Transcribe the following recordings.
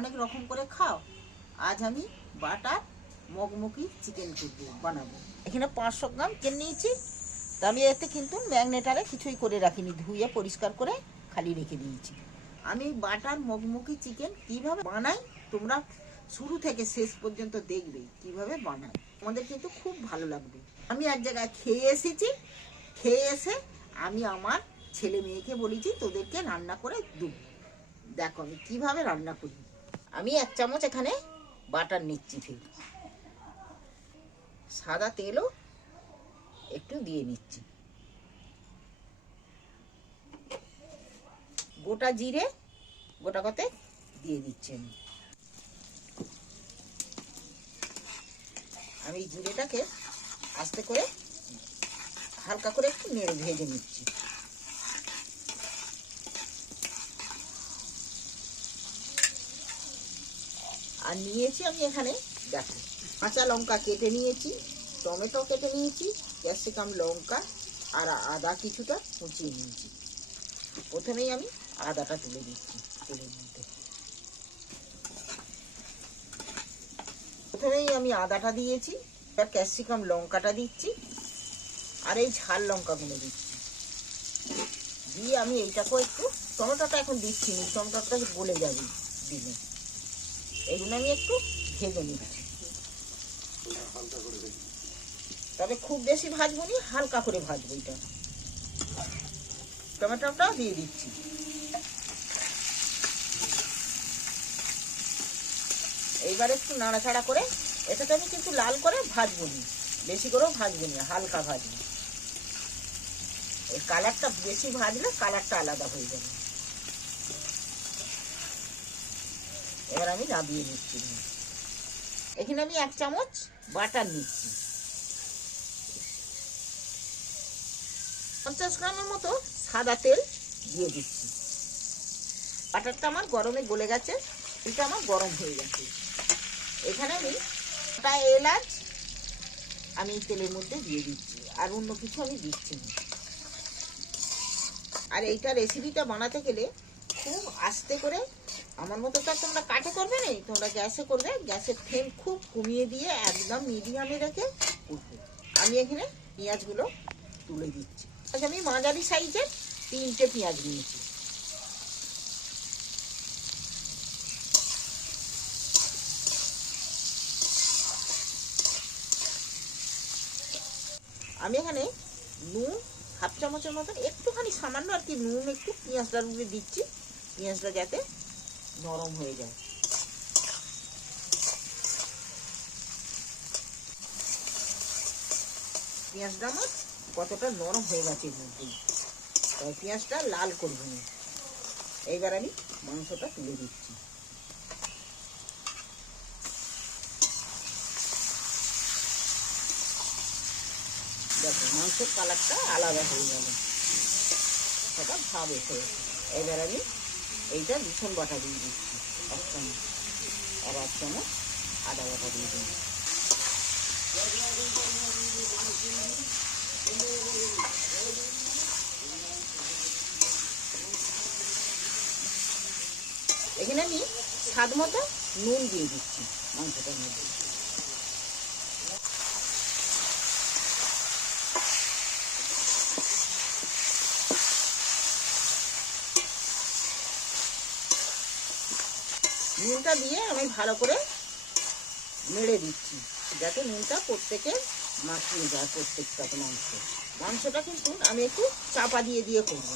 অনেক রকম করে খাও। আজ আমি বাটার মগমুখি চিকেন করব বানাবো। এখানে পাঁচশো গ্রাম কেন নিয়েছি। তা আমি এতে কিন্তু ম্যাগনেটারে কিছুই করে রাখিনি, ধুয়ে পরিষ্কার করে খালি রেখে দিয়েছি। আমি বাটার মগমুখি চিকেন কীভাবে বানাই, তোমরা শুরু থেকে শেষ পর্যন্ত দেখবে কীভাবে বানাই। আমাদের কিন্তু খুব ভালো লাগবে। আমি এক জায়গায় খেয়ে এসেছি। খেয়ে এসে আমি আমার ছেলে মেয়েকে বলেছি, তোদেরকে রান্না করে দেব। দেখো আমি কীভাবে রান্না করি। আমি এক চামচ এখানে বাটার নিচ্ছি ফের সাদা তেলও একটু দিয়ে নিচ্ছি। গোটা জিরে, গোটা কতে দিয়ে দিচ্ছি আমি। আমি জিরেটাকে আস্তে করে হালকা করে একটু নেড়ে ভেজে নিচ্ছি। আর নিয়েছি আমি এখানে, দেখো, কাঁচা লঙ্কা কেটে নিয়েছি, টমেটো কেটে নিয়েছি, ক্যাপসিকাম লঙ্কা আর আদা কিছুটা কুচিয়ে নিয়েছি। প্রথমেই আমি আদাটা তুলে দিচ্ছি তেলের মধ্যে। প্রথমেই আমি আদাটা দিয়েছি, এবার ক্যাপসিকাম লঙ্কাটা দিচ্ছি, আর এই ঝাল লঙ্কাগুলো দিচ্ছি। দিয়ে আমি এইটাকেও একটু, টমেটোটা এখন দিচ্ছি টমেটোটা গলে যাবে দিলে এগুলো আমি একটু ভেজে নিচ্ছি। তবে খুব বেশি ভাজবো নি, হালকা করে ভাজবো এটা। টমেটোটা দিয়ে দিচ্ছি। এইবার একটু নাড়াচাড়া করে এটাকে আমি কিন্তু লাল করে ভাজবো নি, বেশি করেও ভাজবো নি, হালকা ভাজবো। এই কালারটা বেশি ভাজলে কালারটা আলাদা হয়ে যাবে। এবার আমি নামিয়ে নিচ্ছি। এখানে আমি এক চামচ বাটার নিচ্ছি। পঞ্চাশ গ্রামের মতো সাদা তেল দিয়ে দিচ্ছি। বাটারটা আমার গরমে গলে গেছে এটা আমার গরম হয়ে গেছে। এখানে আমি প্রায় এলাচ আমি তেলের মধ্যে দিয়ে দিচ্ছি, আর অন্য কিছু আমি দিচ্ছি না। আর এইটা রেসিপিটা বানাতে গেলে খুব আস্তে করে আমার মতো তো তোমরা কাঠে করবে না, তোমরা গ্যাসে করবে। গ্যাসের ফ্লেম খুব কমিয়ে দিয়ে একদম মিডিয়ামে রেখে করবে আমি এখানে পেঁয়াজগুলো তুলে দিচ্ছি। আচ্ছা আমি মাঝারি সাইজের তিনটে পেঁয়াজ নিয়েছি। আমি এখানে নুন, হাফ চামচের মতন, একটুখানি সামান্য আর কি নুন, একটু পেঁয়াজটার উপরে দিচ্ছি। পেঁয়াজটা যাতে নরম হয়ে যায়। পেঁয়াজটা আমার কতটা নরম হয়ে গেছে তবে পেঁয়াজটা লাল করব না। এইবার আমি মাংসটা তুলে দিচ্ছি দেখো, মাংসের কালারটা আলাদা হয়ে গেল। সেটা ভাব এসে এবার আমি এইটা ভীষণ বাটা দিয়ে দিচ্ছি। এক চামচ। আর এক চামচ আদা বাটা দিয়ে দিন এখানে আমি স্বাদ মতো নুন দিয়ে দিচ্ছি মাংসটার মধ্যে। নুনটা দিয়ে আমি ভালো করে নেড়ে দিচ্ছি, যাতে নুনটা প্রত্যেকে মাখিয়ে যায়, প্রত্যেকটা মাংস। মাংসটা কিন্তু আমি একটু চাপা দিয়ে দিয়ে করব।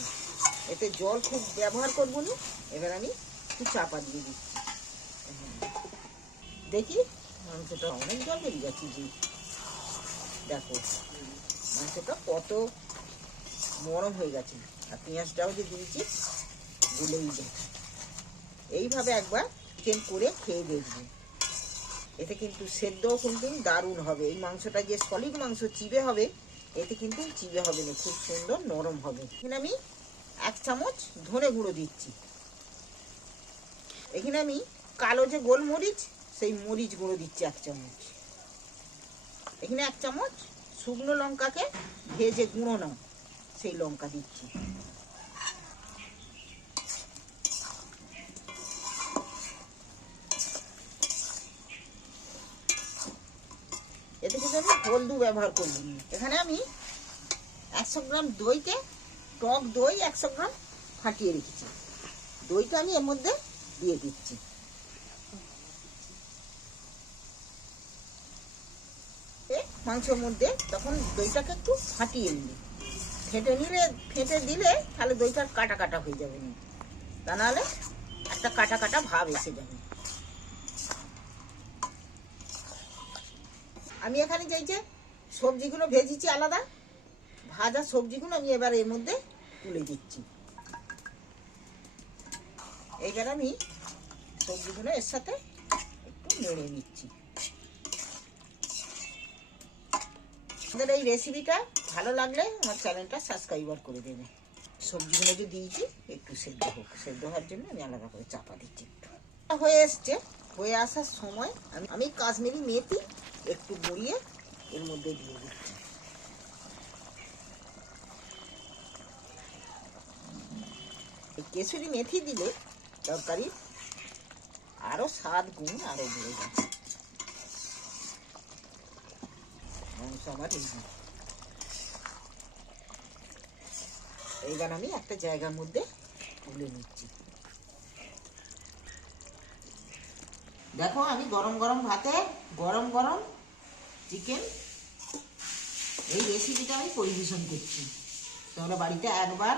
এতে জল খুব ব্যবহার করব না, এবার আমি একটু চাপা দিয়ে দিচ্ছি। দেখি মাংসটা অনেক জল বেরিয়ে যাচ্ছে জি দেখো, মাংসটা কত নরম হয়ে গেছে। আর পেঁয়াজটাও যে দিয়েছি, গুলেই গেছে এইভাবে একবার চিকেন করে খেয়ে দেখবে। এতে কিন্তু সেদ্ধও কিন্তু দারুণ হবে। এই মাংসটা যে সলিড মাংস চিবে হবে, এতে কিন্তু চিবে হবে না, খুব সুন্দর নরম হবে। এখানে আমি এক চামচ ধনে গুঁড়ো দিচ্ছি। এখানে আমি কালো যে গোলমরিচ, সেই মরিচ গুঁড়ো দিচ্ছি এক চামচ। এখানে এক চামচ শুকনো লঙ্কাকে ভেজে গুঁড়ো নাও, সেই লঙ্কা দিচ্ছি। জন্য হলদু ব্যবহার করব এখানে আমি একশো গ্রাম দইতে টক দই একশো গ্রাম ফাটিয়ে রেখেছি। দইটা আমি এর মধ্যে দিয়ে দিচ্ছি। মাংসের মধ্যে তখন দইটাকে একটু ফাটিয়ে নিই ফেটে নিলে, ফেটে দিলে তাহলে দইটা কাটা কাটা হয়ে যাবে না। তা নাহলে একটা কাটা কাটা ভাব এসে যাবে। আমি এখানে চাই যে সবজিগুলো ভেজেছি আলাদা, ভাজা সবজিগুলো আমি এবার এর মধ্যে তুলে দিচ্ছি। এইবার আমি সবজিগুলো এর সাথে একটু নেড়ে নিচ্ছি। আমাদের এই রেসিপিটা ভালো লাগলে আমার চ্যানেলটা সাবস্ক্রাইবার করে দেবে সবজিগুলো যে দিয়েছি, একটু সেদ্ধ হোক। সেদ্ধ হওয়ার জন্য আমি আলাদা করে চাপা দিচ্ছি একটু। হয়ে এসছে। হয়ে আসার সময় আমি আমি কাশ্মীরি মেথি একটু গড়িয়ে এর মধ্যে দিয়ে দিচ্ছি। কেসুরি মেথি দিলে তরকারি আরও স্বাদ, গুণ আরও বেড়ে যাবে মাংস এইবার আমি একটা জায়গার মধ্যে তুলে নিচ্ছি। দেখো আমি গরম গরম ভাতে গরম গরম চিকেন এই রেসিপিটা আমি পরিবেশন করছি। তোমরা বাড়িতে একবার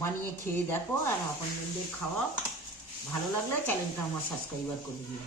বানিয়ে খেয়ে দেখো আর আপনাদের খাওয়াও ভালো লাগলে চ্যানেলটা আমার সাবস্ক্রাইবার করে দিও।